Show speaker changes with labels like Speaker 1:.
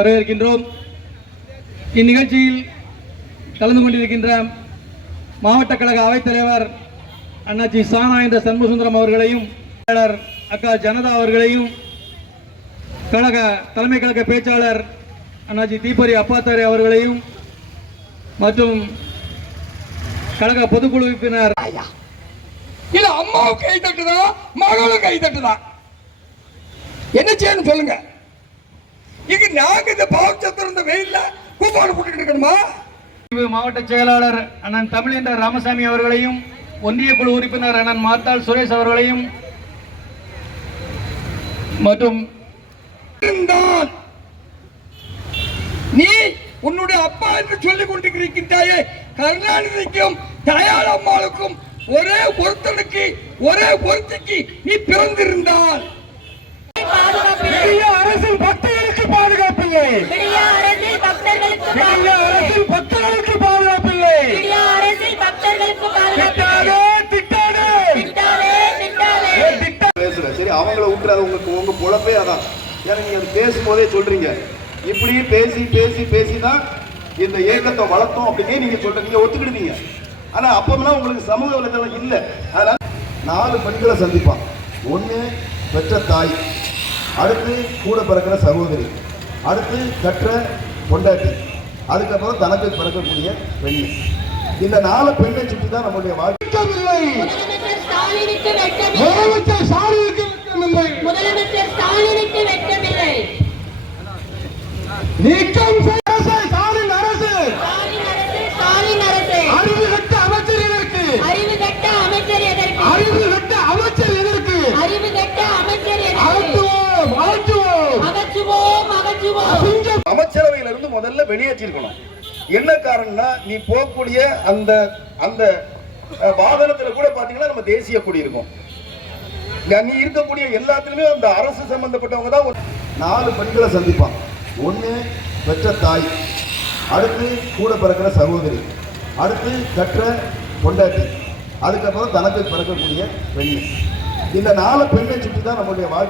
Speaker 1: வரவேற்கின்றோம். இந்நிகழ்ச்சியில் கலந்து கொண்டிருக்கின்ற மாவட்ட கழக அவைத்தலைவர் அண்ணாச்சி சானா என்ற சண்முகசுந்தரம் அவர்களையும் அக்கா ஜனதா அவர்களையும் கழக தலைமை கழக பேச்சாளர் அண்ணாச்சி தீபரி அப்பாத்தாரி அவர்களையும் மற்றும் கழக பொதுக்குழு உறுப்பினர்
Speaker 2: இது அம்மாவும் கை தட்டுதான் மகளும் கை தட்டுதான் என்ன செய்யணும் சொல்லுங்க. இங்க நாங்க இந்த பாவச்சத்திரம் இந்த வெயில்ல கூப்பாடு போட்டுட்டு இருக்கணுமா?
Speaker 1: மாவட்ட செயலாளர் அண்ணன் தமிழேந்தர் ராமசாமி அவர்களையும் ஒன்றிய குழு உறுப்பினர் அண்ணன் மாத்தாள் சுரேஷ் அவர்களையும் மற்றும்
Speaker 2: நீ உன்னுடைய அப்பா என்று சொல்லிக் கொண்டிருக்கின்றாயே கருணாநிதிக்கும் தயாள் அம்மாளுக்கும் ஒரே ஒருத்தனுக்கு ஒரே ஒருத்திக்கு நீ பிறந்திருந்தால் பக்தர்களுக்கு
Speaker 3: பாதுகாப்பு
Speaker 2: திட்டாதே திட்டாதே.
Speaker 3: திட்டாதே திட்டாதே.
Speaker 4: பேசுறேன். சரி அவங்கள விட்டுறாது உங்களுக்கு உங்க பொழப்பே அதான். ஏன்னா நீங்க பேசும்போதே சொல்றீங்க. இப்படி பேசி பேசி பேசி தான் இந்த இயக்கத்தை வளர்த்தோம் அப்படின்னே நீங்க சொல்றீங்க நீங்க ஒத்துக்கிடுவீங்க. ஆனா அப்பமெல்லாம் உங்களுக்கு சமூக வலைதளம் இல்லை. அதனால நாலு பெண்களை சந்திப்பான். ஒண்ணு பெற்ற தாய் அடுத்து கூட பிறக்கிற சகோதரி. அடுத்து கற்ற பொண்டாட்டி. அதுக்கப்புறம் தனக்கு பிறக்கக்கூடிய பெண் இந்த நாலு பெண்ணை சுற்றி தான் நம்முடைய வாழ்க்கை.
Speaker 3: முதலமைச்சர் ஸ்டாலினுக்கு வெட்கமில்லை.
Speaker 2: முதலமைச்சர் சாரிக்கு வெட்கமில்லை.
Speaker 3: முதலமைச்சர் ஸ்டாலினுக்கு வெட்கமில்லை.
Speaker 2: நீக்கம் சிங்கம்
Speaker 4: அமைச்சரவையில இருந்து முதல்ல வெளியேற்றிருக்கணும். என்ன காரணம்னா நீ போகக்கூடிய அந்த அந்த அஹ், வாகனத்துல கூட பாத்தீங்கன்னா நம்ம தேசிய கொடி இருக்கும். நீ இருக்கக்கூடிய எல்லாத்துலயுமே அந்த அரசு சம்பந்தப்பட்டவங்க தான் நாலு பெண்களை சந்திப்பான். ஒண்ணு பெற்ற தாய் அடுத்து கூட பிறக்கிற சகோதரி அடுத்து கற்ற பொண்டாட்டி அதுக்கப்புறம் தனக்கு பிறக்கக்கூடிய பெண் இந்த நாலு பெண்ணை சுற்றி தான் நம்முடைய வாழ்க்கை